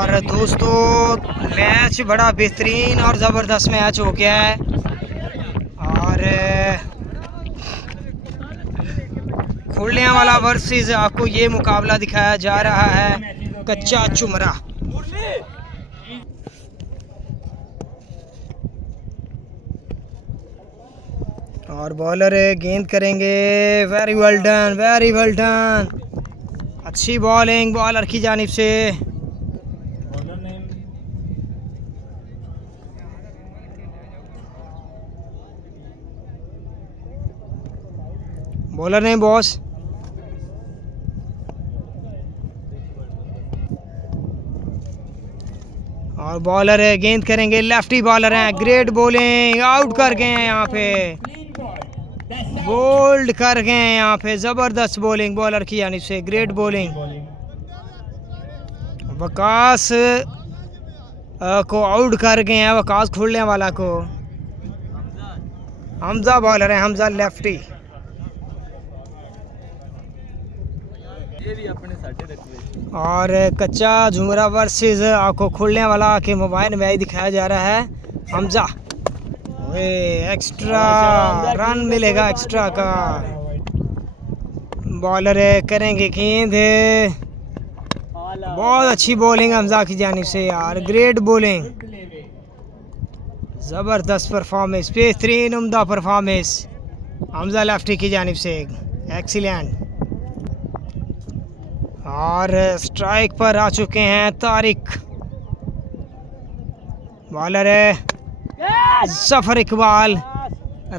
और दोस्तों मैच बड़ा बेहतरीन और ज़बरदस्त मैच हो गया है। और खुलने वाला वर्सेस आपको ये मुकाबला दिखाया जा रहा है कच्चा चुमरा। और बॉलर गेंद करेंगे। Very well done, very well done. अच्छी बॉलिंग बॉलर की जानिब से। Bowler name boss. और बॉलर है, गेंद करेंगे। लेफ्टी बॉलर हैं, ग्रेट बॉलिंग, आउट कर गए हैं यहाँ पे, बोल्ड कर गए हैं यहाँ पे। ज़बरदस्त बॉलिंग बॉलर की जानिब से, ग्रेट बॉलिंग। वकास को आउट कर गए हैं, वकास खुलने वाला को। हमजा बॉलर है, हमजा लेफ्टी। और कच्चा झुमरा वर्सेस आपको खुलने वाला के मोबाइल में दिखाया जा रहा है हमजा। एक्स्ट्रा रन मिलेगा एक्स्ट्रा का। बॉलर करेंगे गेंद। बहुत अच्छी बॉलिंग हमजा की जानिब से यार, ग्रेट बॉलिंग, ज़बरदस्त परफॉर्मेंस, बेहतरीन उम्दा परफॉर्मेंस हमजा लेफ्टी की जानिब से, एक्सीलेंट। और स्ट्राइक पर आ चुके हैं तारिक। बॉलर है जफर इकबाल,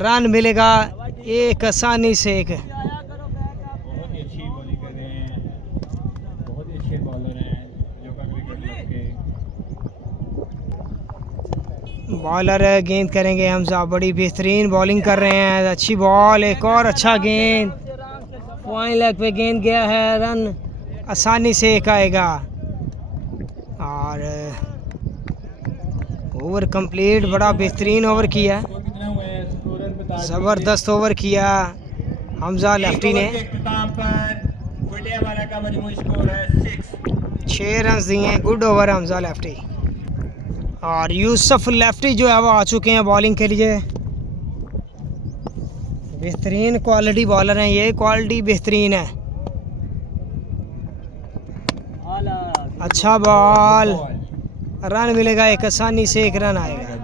रन मिलेगा एक आसानी से। एक बहुत ही अच्छी बॉलिंग कर रहे हैं, बहुत ही अच्छे बॉलर हैं जो का क्रिकेट के। बॉलर गेंद करेंगे हमजा, बड़ी बेहतरीन बॉलिंग कर रहे हैं। अच्छी बॉल, एक और अच्छा गेंद, पॉइंट लेग पे गेंद गया है, रन आसानी से एक आएगा। और ओवर कंप्लीट, बड़ा बेहतरीन ओवर किया, ज़बरदस्त ओवर किया हमजा लेफ्टी ने। 6 रन दिए, गुड ओवर हमजा लेफ्टी। और यूसुफ लेफ्टी जो है वो आ चुके हैं बॉलिंग के लिए। बेहतरीन क्वालिटी बॉलर हैं ये, क्वालिटी बेहतरीन है। अच्छा बॉल, रन मिलेगा एक आसानी से, एक रन आएगा।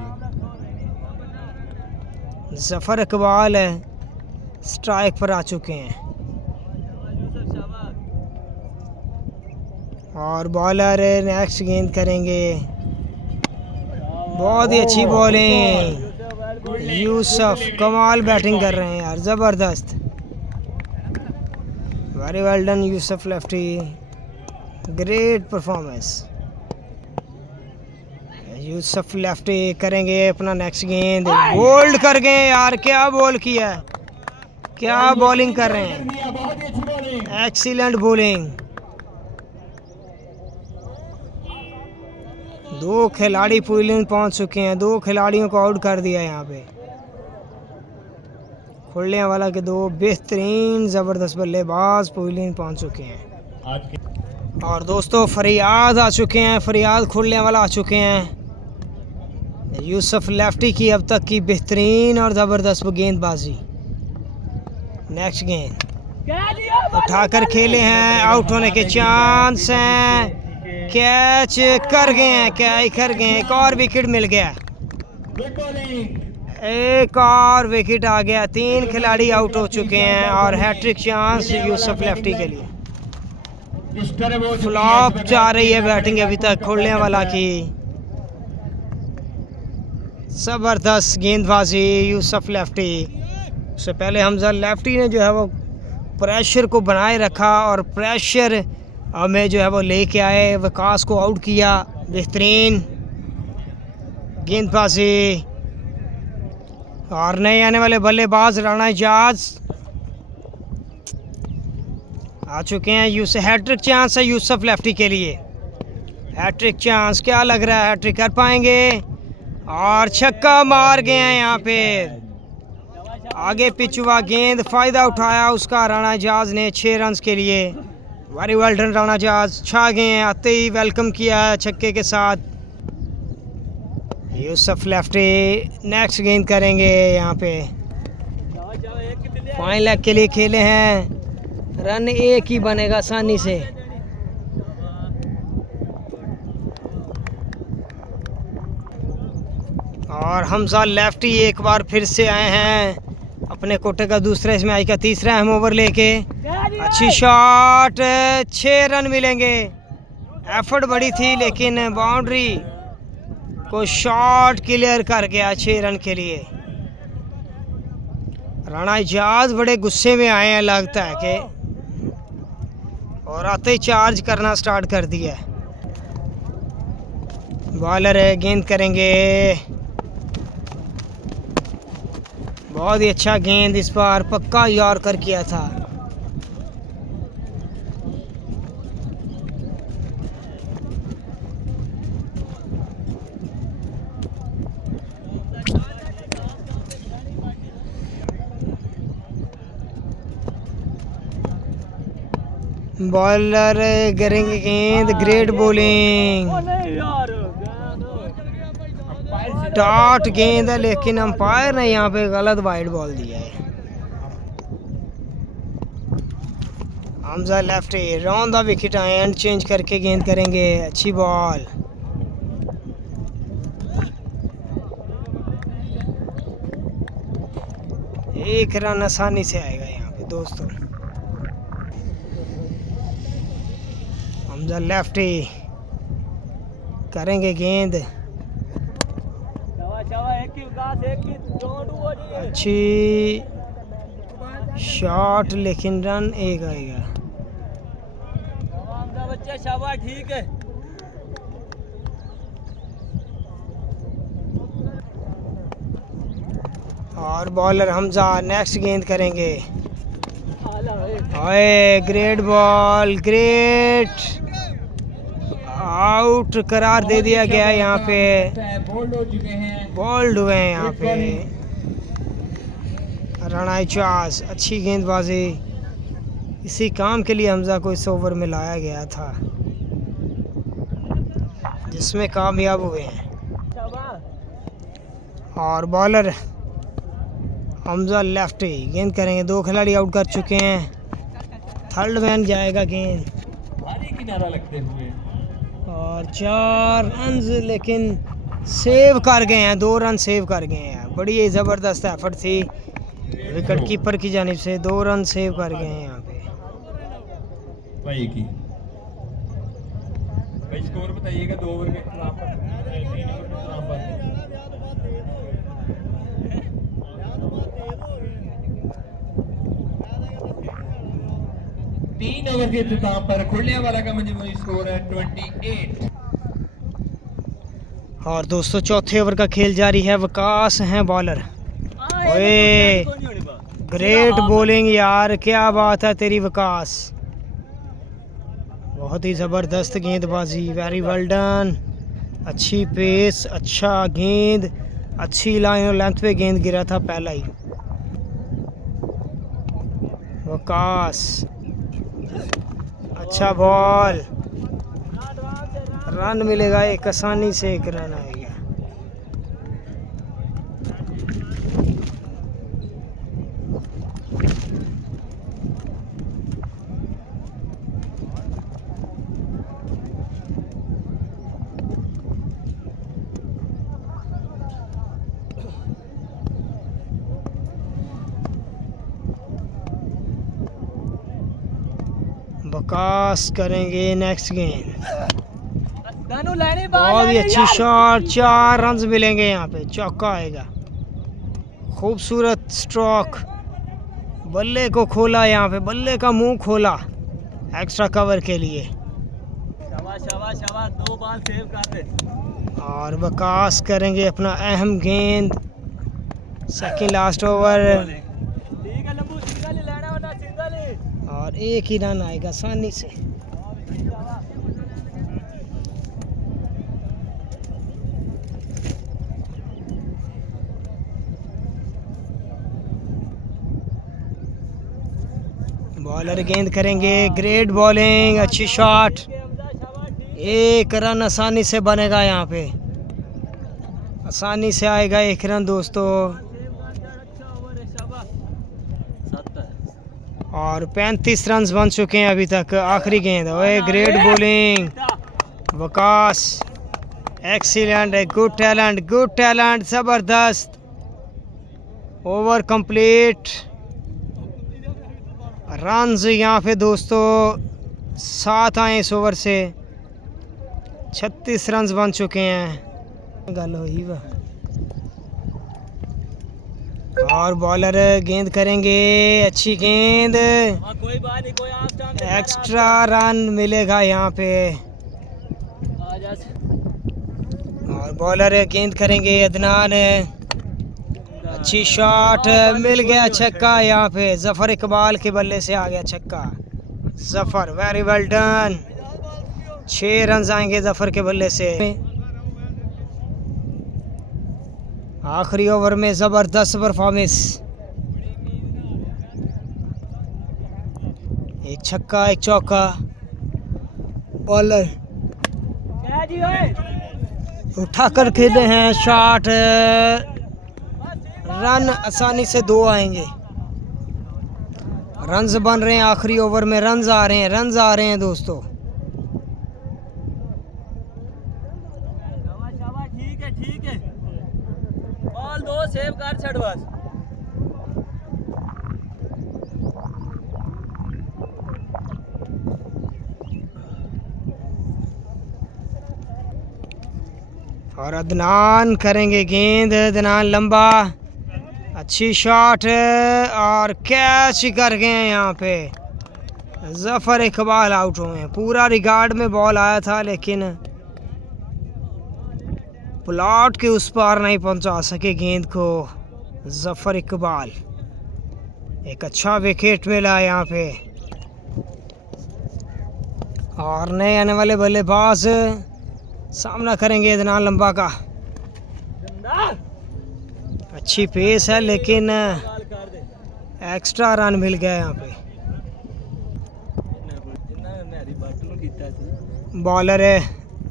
जफर इकबाल है, स्ट्राइक पर आ चुके हैं। और बॉलर नेक्स्ट गेंद करेंगे। बहुत ही अच्छी बॉलिंग, यूसुफ कमाल बैटिंग कर रहे हैं यार, ज़बरदस्त, very well done Yusuf lefty, great performance. Yusuf lefty करेंगे अपना नेक्स्ट गेंद, बोल्ड कर गए यार, क्या बॉल किया, क्या बॉलिंग कर रहे हैं, एक्सीलेंट बॉलिंग। 2 खिलाड़ी पुलिंग पहुंच चुके हैं, 2 खिलाड़ियों को आउट कर दिया यहाँ पे। खुलने वाला के 2 बेहतरीन ज़बरदस्त बल्लेबाज पुलिंग पहुंच चुके हैं। और दोस्तों फरियाद आ चुके हैं, फरियाद खुलने वाला आ चुके हैं। यूसुफ लेफ्टी की अब तक की बेहतरीन और ज़बरदस्त गेंदबाजी। नेक्स्ट गेंद उठाकर खेले हैं, आउट होने के चांस हैं, कैच कर गए हैं, क्या कर गए हैं, एक और विकेट मिल गया, एक और विकेट आ गया। 3 खिलाड़ी आउट हो चुके हैं और हैट्रिक चांस यूसुफ लेफ्टी के लिए। फ्लॉप जा रही है बैटिंग अभी तक खुलने वाला की, ज़बरदस्त गेंदबाजी यूसुफ लेफ्टी। उससे पहले हमजा लेफ्टी ने जो है वो प्रेशर को बनाए रखा और प्रेशर में जो है वो लेके आए, वकास को आउट किया, बेहतरीन गेंदबाजी। और नए आने वाले बल्लेबाज राणा एजाज आ चुके हैं। हैट्रिक चांस है यूसुफ लेफ्टी के लिए, हैट्रिक चांस, क्या लग रहा है हैट्रिक कर पाएंगे। और छक्का मार गए हैं यहाँ पे, आगे पिच हुआ, गेंद फ़ायदा उठाया उसका राणा एजाज ने 6 रन के लिए। वेरी वेल डन राणा जहाज, छा गए हैं, आते ही वेलकम किया है छक्के के साथ। यूसुफ लेफ्टी नेक्स्ट गेंद करेंगे यहाँ पे, फाइन लेग के लिए खेले हैं, रन एक ही बनेगा आसानी से। और हमजा लेफ्टी एक बार फिर से आए हैं अपने कोटे का दूसरे मैच का तीसरा अहम ओवर लेके। अच्छी शॉट, 6 रन मिलेंगे। एफर्ट बड़ी थी लेकिन बाउंड्री को शॉट क्लियर कर गया 6 रन के लिए। राणा जहाज बड़े गुस्से में आए हैं लगता है कि, और आते ही चार्ज करना स्टार्ट कर दिया है। बॉलर गेंद करेंगे, बहुत ही अच्छा गेंद इस बार, पक्का यॉर्कर किया था। बॉलर करेंगे गेंद, ग्रेट बॉलिंग, डॉट गेंद है लेकिन अंपायर ने यहाँ पे गलत वाइड बॉल दिया है। Hamza lefty round the wicket and change करके गेंद करेंगे, अच्छी बॉल। एक रन आसानी से आएगा यहाँ पे दोस्तों। हमजा लेफ्टी करेंगे गेंद, अच्छी शॉट लेकिन रन एक आएगा। ठीक है। और बॉलर हमजा नेक्स्ट गेंद करेंगे, ओए ग्रेट बॉल, ग्रेट, आउट करार दे दिया गया यहाँ पे, बोल्ड हुए हैं यहाँ पे। राणा चास अच्छी गेंदबाजी, इसी काम के लिए हमजा को इस ओवर में लाया गया था जिसमें कामयाब हुए हैं। और बॉलर हमजा लेफ्टी गेंद करेंगे, 2 खिलाड़ी आउट कर चुके हैं, थर्ड मैन जाएगा गेंद, भारी किनारा लगते हुए और 4 रन लेकिन सेव कर गए हैं, 2 रन सेव कर गए हैं। बड़ी ज़बरदस्त एफर्ट थी विकेट कीपर की जानिब से, 2 रन सेव कर गए हैं यहाँ पे। भाई स्कोर बताइएगा 2 ओवर के खिलाफ, 3 ओवर के खिलाफ। 3 ओवर के इख्तिताम पर खुलने वाला का मजमूई स्कोर है 28। और दोस्तों चौथे ओवर का खेल जारी है, वकास हैं बॉलर। ओए ग्रेट बॉलिंग यार, क्या बात है तेरी वकास, बहुत ही ज़बरदस्त गेंदबाजी, वेरी वेल डन, अच्छी पेस, अच्छा गेंद, अच्छी लाइन और लेंथ पे गेंद गिरा था पहला ही। वकास अच्छा बॉल, रन मिलेगा एक, आसानी से 1 रन आएगा। वकास करेंगे नेक्स्ट गेंद, बहुत ही अच्छी शॉट, 4 रन मिलेंगे यहाँ पे, चौका आएगा। खूबसूरत स्ट्रोक, बल्ले को खोला यहाँ पे, बल्ले का मुंह खोला एक्स्ट्रा कवर के लिए। शाबाश 2 बॉल सेव कर दे। और वकास करेंगे अपना अहम गेंद, सेकंड लास्ट ओवर, ठीक है लंबू, सिंगल ही लेना होता, सिंगल ही, और 1 ही रन आएगा आसानी से। बॉलर गेंद करेंगे, ग्रेट बॉलिंग, अच्छी शॉट, एक रन आसानी से बनेगा, यहाँ पे आसानी से आएगा एक रन दोस्तों। और 35 रन बन चुके हैं अभी तक। आखिरी गेंद, ओए great bowling Waqas, excellent, good talent, ज़बरदस्त। ओवर कंप्लीट, रन्स यहाँ पे दोस्तों 7 आए इस ओवर से, 36 रन बन चुके हैं। गल हुई वाह। और बॉलर गेंद करेंगे, अच्छी गेंद, कोई बात नहीं, कोई आप एक्स्ट्रा रन मिलेगा यहाँ पे। और बॉलर गेंद करेंगे, अदनान, अच्छी शॉट, मिल गया छक्का यहाँ पे। जफर इकबाल के बल्ले से आ गया छक्का। Zafar, very well done. 6 run आएंगे जफर के बल्ले से। आखिरी ओवर में ज़बरदस्त परफॉर्मेंस, एक छक्का, एक चौका। बॉलर उठा कर खेले हैं शॉट, रन आसानी से 2 आएंगे। रन्स बन रहे हैं आखिरी ओवर में, रन्स आ रहे हैं दोस्तों। ठीक है, बॉल 2 सेव कर छड़ बस। और अदनान करेंगे गेंद, अदनान लंबा, अच्छी शॉट, और कैच कर गए यहाँ पे। जफर इकबाल आउट हुए हैं। पूरा रिगार्ड में बॉल आया था लेकिन प्लॉट के उस पार नहीं पहुंचा सके गेंद को जफर इकबाल। एक अच्छा विकेट मिला यहाँ पे। और नए आने वाले बल्लेबाज सामना करेंगे अदनान लंबा का। अच्छी पेस है लेकिन एक्स्ट्रा रन मिल गया यहाँ पे। बॉलर है,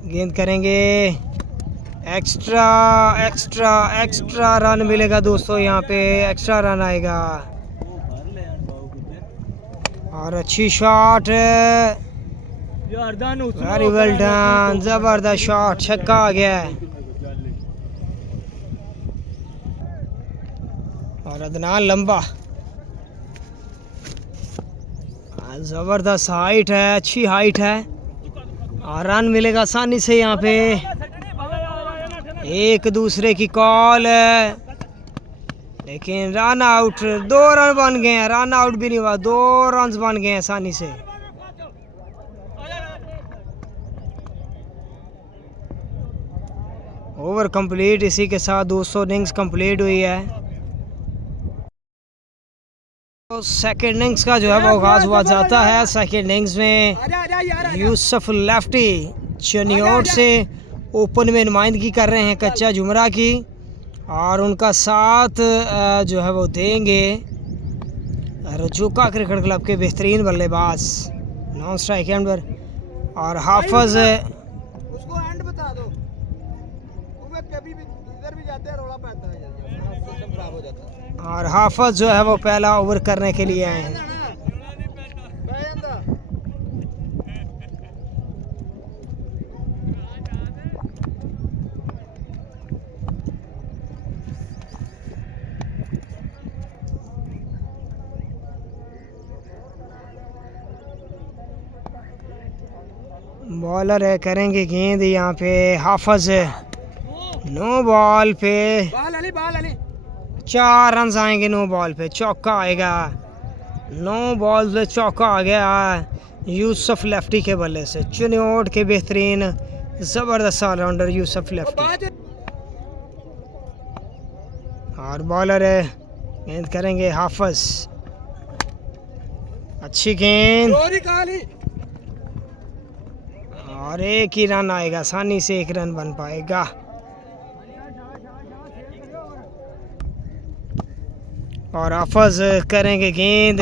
गेंद करेंगे, एक्स्ट्रा रन मिलेगा दोस्तों यहाँ पे, एक्स्ट्रा रन आएगा। और अच्छी शॉट, वेरी वेल डन, जबरदस्त शॉट, छक्का आ गया है। और अदनान लंबा, जबरदस्त हाइट है, अच्छी हाइट है, और रन मिलेगा आसानी से यहाँ पे। एक दूसरे की कॉल है लेकिन रन आउट, 2 रन बन गए हैं, रन आउट भी नहीं हुआ, 2 रन बन गए हैं आसानी से। ओवर कंप्लीट, इसी के साथ 200 इनिंग्स कंप्लीट हुई है। तो सेकेंड इनिंग्स का जो है वो आगाज हुआ जाता है। सेकेंड इनिंग्स में यूसुफ लेफ्टी चनियोट से ओपन में नुमाइंदगी कर रहे हैं कच्चा जुमरा की, और उनका साथ जो है वो देंगे रजूका क्रिकेट क्लब के बेहतरीन बल्लेबाज नॉन स्ट्राइक एंड पर। और हाफिज, उसको एंड बता दो, कभी भी इधर भी जाते हैं रोड़ा पाता है, सिस्टम खराब हो जाता है। और हाफिज जो है वो पहला ओवर करने के लिए आए हैं। बॉलर है, करेंगे गेंद यहाँ पे हाफिज, नो बॉल पे, 4 रन आएंगे नो बॉल पे, चौका आएगा। 9 बॉल पे चौका आ गया यूसुफ लेफ्टी के बल्ले से। चुनियोट के बेहतरीन ज़बरदस्त ऑलराउंडर यूसुफ लेफ्टी। और बॉलर है, गेंद करेंगे हाफिज, अच्छी गेंद, और एक ही रन आएगा, आसानी से 1 रन बन पाएगा। और हाफिज करेंगे गेंद,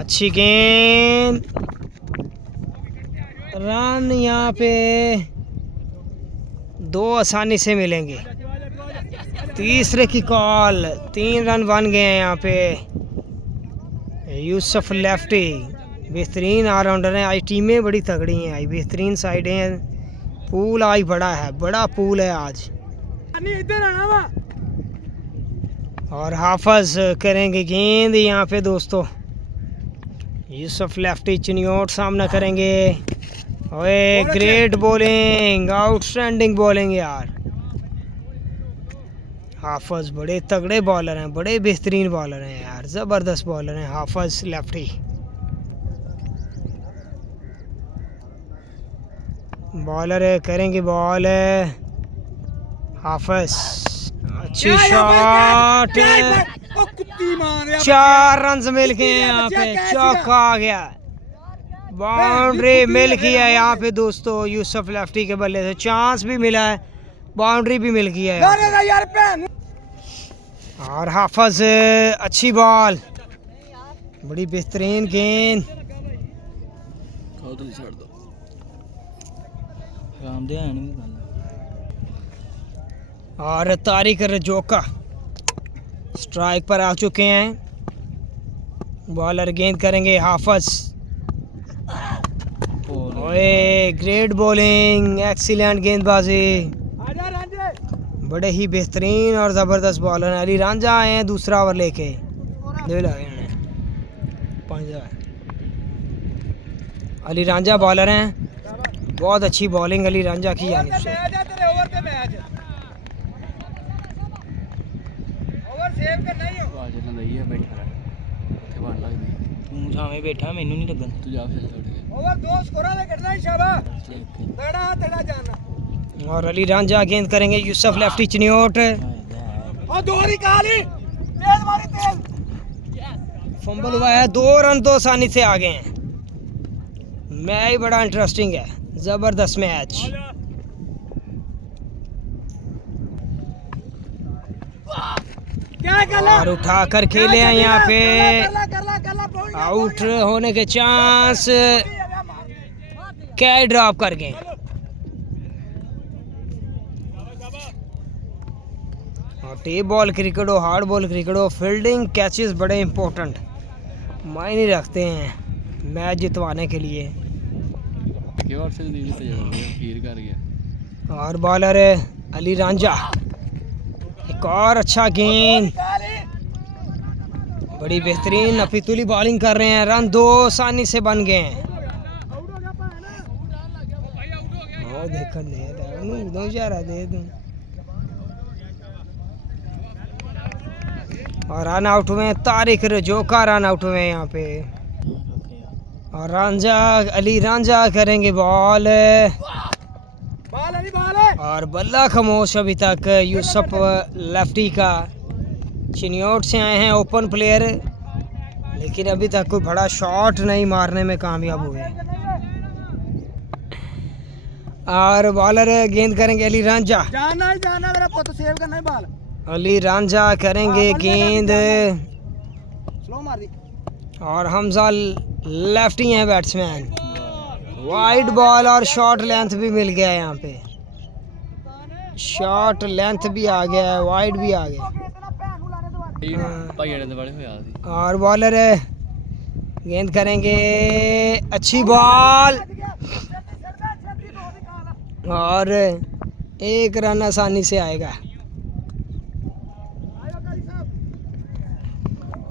अच्छी गेंद, रन यहाँ पे 2 आसानी से मिलेंगे। तीसरे की कॉल, 3 रन बन गए हैं यहाँ पे। यूसुफ लेफ्टी बेहतरीन ऑलराउंडर हैं। आज टीमें बड़ी तगड़ी हैं, आज बेहतरीन साइडें हैं। पूल आज बड़ा है, बड़ा पूल है आज। और हाफिज करेंगे गेंद यहाँ पे दोस्तों। यूसुफ लेफ्टी चिनियोट सामना करेंगे। ओए ग्रेट बॉलिंग, आउटस्टैंडिंग बॉलिंग यार। हाफिज बड़े तगड़े बॉलर हैं, बड़े बेहतरीन बॉलर हैं यार, ज़बरदस्त बॉलर हैं हाफिज लेफ्टी। बॉलर करेंगे बॉल, हाफिज अच्छी शॉट, 4 रन मिल गए यहाँ पे, चौका आ गया, बाउंड्री मिल गई है यहाँ पे दोस्तों। यूसुफ लेफ्टी के बल्ले से चांस भी मिला है, बाउंड्री भी मिल गई है। और हाफिज अच्छी बॉल, बड़ी बेहतरीन गेंद। और तारिक रजोका स्ट्राइक पर आ चुके हैं। बॉलर गेंद करेंगे हाफिज। ओए ग्रेट बॉलिंग, एक्सीलेंट गेंदबाजी, बड़े ही बेहतरीन और ज़बरदस्त बॉलर हैं। अली रांझा आए हैं दूसरा ओवर लेके, अली रांझा बॉलर हैं, बहुत अच्छी बॉलिंग अली रांझा की जानिब से। बैठा मैनू नहीं लगन। और अली रांझा गेंद करेंगे, यूसुफ लेफ्टी चिनियोट। फंबल हुआ है, 2 रन तो आसानी से आ गए हैं। मैच बड़ा इंटरेस्टिंग है, जबरदस्त मैच। और उठा कर खेले हैं यहाँ पे, आउट होने के चांस, कैच ड्रॉप कर गए। और टेप बॉल क्रिकेट हो, हार्ड बॉल क्रिकेट हो, फील्डिंग कैचेस बड़े इंपॉर्टेंट मायने रखते हैं मैच जितवाने के लिए। और बॉलर अली रांझा, एक और अच्छा गेंद, बड़ी बेहतरीन अफीतुली बॉलिंग कर रहे हैं। रन 2 आसानी से बन गए हैं। और रन आउट हुए तारिक रजोका, रन आउट हुए यहाँ पे। और रांझा, अली रांझा करेंगे बॉल, और बल्ला खामोश अभी तक यूसुफ लेफ्टी का। चिनियोट से आए हैं ओपन प्लेयर, लेकिन अभी तक कोई बड़ा शॉट नहीं मारने में कामयाब हुए। और बॉलर गेंद करेंगे अली रांझा, मेरा पुत सेव करना है बॉल। अली रांझा करेंगे गेंद, स्लो मार दी। और हमजा लेफ्टी हैं बैट्समैन। वाइड बॉल और शॉर्ट लेंथ भी मिल गया है यहाँ पे, शॉर्ट लेंथ भी आ गया है, वाइड भी आ गया। और बॉलर गेंद करेंगे, अच्छी बॉल, और 1 रन आसानी से आएगा।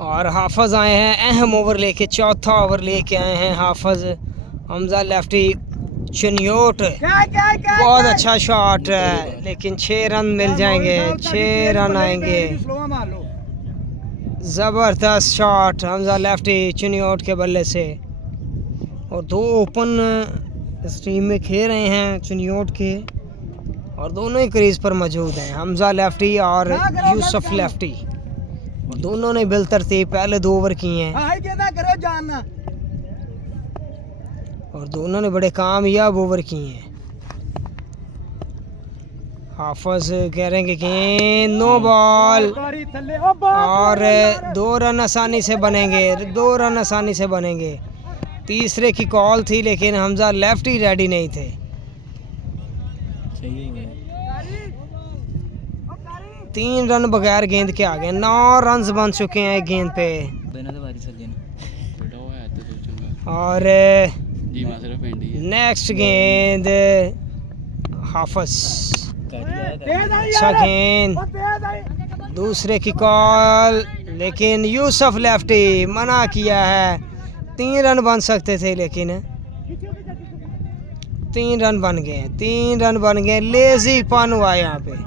और हाफिज आए हैं अहम ओवर लेके, चौथा ओवर लेके आए हैं हाफिज। हमजा लेफ्टी चिनियोट, बहुत अच्छा शॉट है, लेकिन 6 रन मिल जाएंगे, 6 रन आएंगे। ज़बरदस्त शॉट हमजा लेफ्टी चिनियोट के बल्ले से। और 2 ओपन इस टीम में खेल रहे हैं चिनियोट के, और दोनों ही क्रीज पर मौजूद हैं, हमजा लेफ्टी और यूसुफ लेफ्टी। दोनों ने बिल तरतीब पहले 2 ओवर किए हैं, और दोनों ने बड़े कामयाब ओवर किए हैं। हाफिज करेंगे गेंद, नो बॉल। और 2 रन आसानी से बनेंगे, 2 रन आसानी से बनेंगे। तीसरे की कॉल थी लेकिन हमजा लेफ्टी रेडी नहीं थे। 3 रन बगैर गेंद के आ गए। 9 रन बन चुके हैं गेंद पे। और नेक्स्ट गेंद हाफिज, अच्छा गेंद, दूसरे की कॉल लेकिन यूसुफ लेफ्टी मना किया है। 3 रन बन सकते थे लेकिन 3 रन बन गए, 3 रन बन गए। लेजी पन हुआ यहाँ पे।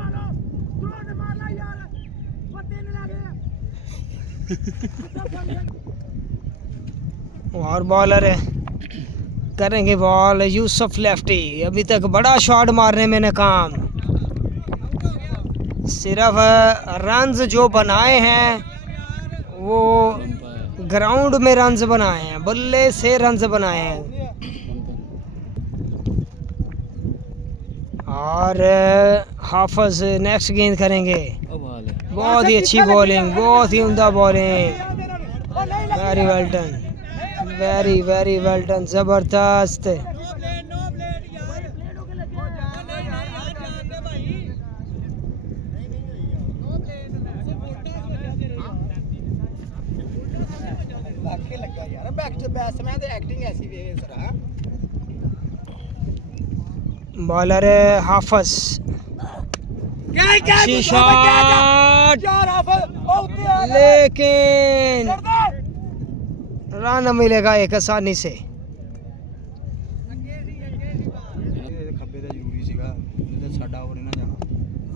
और बॉलर करेंगे बॉल यूसुफ लेफ्टी। अभी तक बड़ा शॉट मारने में नाकाम। सिर्फ रन्स जो बनाए हैं वो ग्राउंड में रन्स बनाए हैं, बल्ले से रन्स बनाए हैं। और हाफिज नेक्स्ट गेंद करेंगे। बहुत ही अच्छी बॉलिंग, बहुत ही उम्दा bowling. Very well done, very very well done, ज़बरदस्त। बॉलर हाफिज, अच्छी शॉट लेकिन रन मिलेगा एक आसानी से।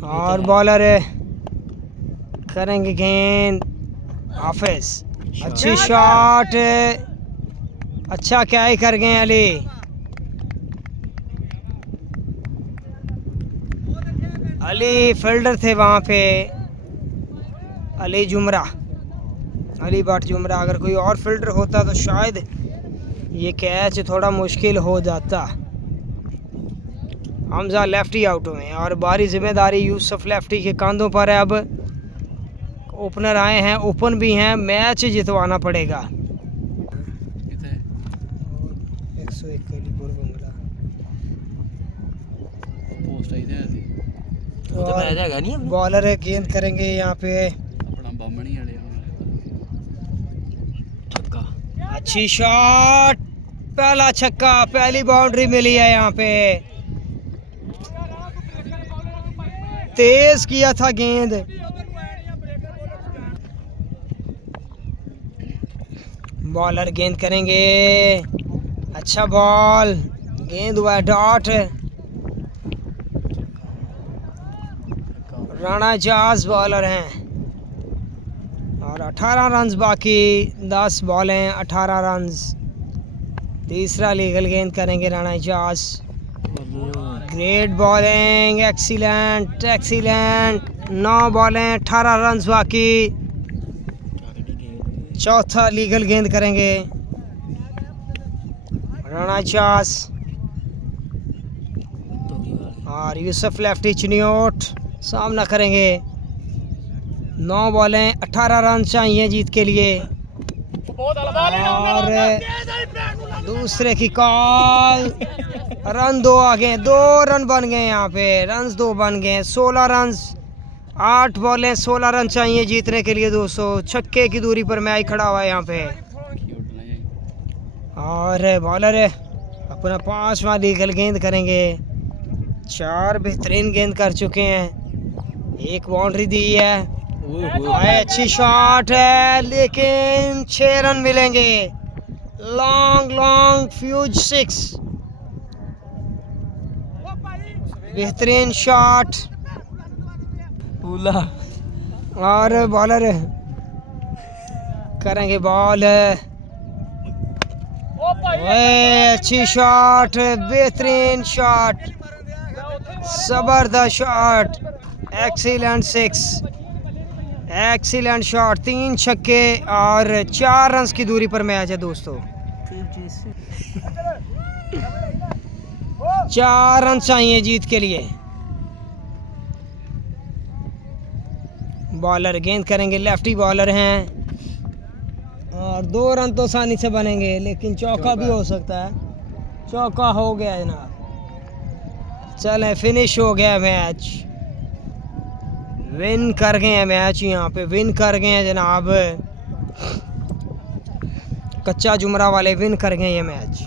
और बॉलर करेंगे गेंद हाफिज, अच्छी शॉट, अच्छा क्या ही कर गए अली। अली फील्डर थे वहाँ पे, अली जुमरा, अली भट्ट जुमरा। अगर कोई और फील्डर होता तो शायद ये कैच थोड़ा मुश्किल हो जाता। हमजा लेफ्टी आउट हुए और बारी जिम्मेदारी यूसुफ लेफ्टी के कंधों पर है। अब ओपनर आए हैं, ओपन भी हैं, मैच जितवाना पड़ेगा। 101 बॉलर गेंद करेंगे यहाँ पे। अच्छी शॉट, पहला छक्का, पहली बाउंड्री मिली है यहाँ पे। तेज किया था गेंद। बॉलर गेंद करेंगे, अच्छा बॉल, गेंद हुआ डॉट। राणा जाज बॉलर हैं और 18 रन्स बाकी, 10 बॉलें 18 रन्स। तीसरा लीगल गेंद करेंगे राणा जाज। Great bowling, excellent excellent. 9 बॉलें 18 runs बाकी। चौथा लीगल गेंद करेंगे राणा जाज और यूसुफ लेफ्टी चिनियोट सामना करेंगे। 9 बॉलें 18 रन चाहिए जीत के लिए। और दूसरे की कॉल, रन 2 आ गए, 2 रन बन गए यहाँ पे, रन 2 बन गए। 16 रन, 8 बॉलें 16 रन चाहिए जीतने के लिए दोस्तों। छक्के की दूरी पर मैच खड़ा हुआ है यहाँ पे। और बॉलर अपना 5वां लीगल गेंद करेंगे। 4 बेहतरीन गेंद कर चुके हैं, 1 बाउंड्री दी है। अच्छी शॉट है लेकिन 6 रन मिलेंगे। लॉन्ग लॉन्ग फ्यूज 6, बेहतरीन शॉट। और बॉलर करेंगे बॉल, अच्छी शॉट, बेहतरीन शॉट, जबरदस्त शॉट, एक्सीलेंट 6, एक्सीलेंट शॉट। 3 छक्के और 4 रन की दूरी पर मैच है दोस्तों। 4 रन चाहिए जीत के लिए। बॉलर गेंद करेंगे, लेफ्टी बॉलर हैं और 2 रन तो आसानी से बनेंगे, लेकिन चौका भी हो सकता है। चौका हो गया जनाब। चलें, फिनिश हो गया मैच, विन कर गए हैं मैच, यहाँ पे विन कर गए हैं जनाब, कच्चा जुमरा वाले विन कर गए ये मैच।